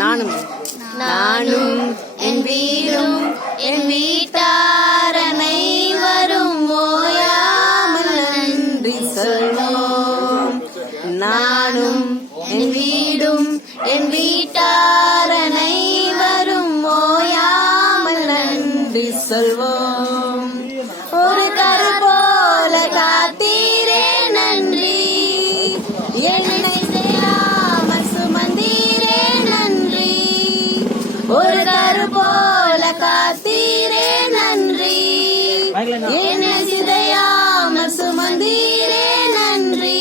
நானும் என் வீடும் என் வீட்டார் அனைவரும் ஓயாமல் நன்றி சொல்வோம். நானும் என் வீடும் என் வீட்டார் அனைவரும் ஓயாமல் நன்றி சொல்வோம். ஒரு கரு போல காத்தீரே நன்றி, என்னை செய்யாமல் சுமந்தீரே நன்றி. ஒரு கரு போல காத்தீரே நன்றி, என்னை சிதையாமல் சுமந்தீரே நன்றி.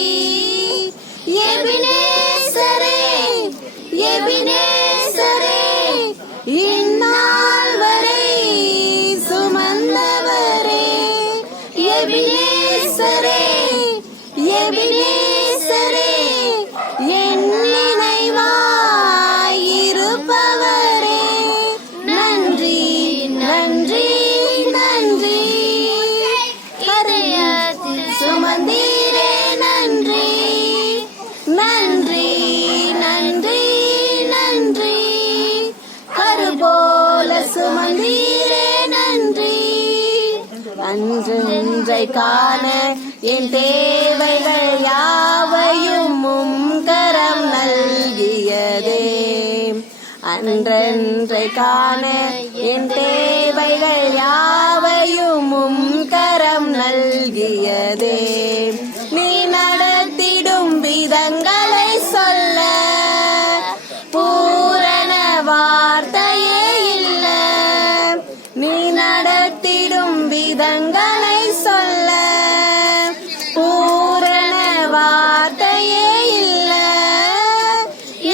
எபினேசரே எபினேசரே, இந்நாள் வரை சுமந்தவரே. எபினேசரே எபினேசரே, என் நினைவாய் இருப்பவரே. நன்றி நன்றி நன்றி, கரையாத்தில் சுமந்தீரே நன்றி. நன்றி நன்றி நன்றி, கரு போல சுமந்தீரே நன்றி. அன்றொன்றை காண என் தேவைகள் யாவையும் கரம் நல்கியதே. அன்றொன்றை காண என் தேவைகள் யாவையும் கரம் நல்கியதே. நீ நடத்திடும் விதங்களை சொல்ல பூரண வார்த்தையே இல்ல. நீ நடத்திடும் விதங்களை சொல்ல பூரண வார்த்தையே இல்ல.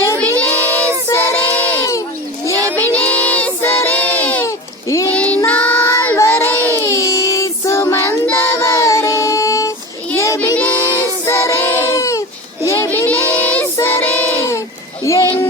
எபினேசரே எபினேசரே, இந்நாள் வரை சுமந்தவரே. எபினேசரே எபினேசரே, என்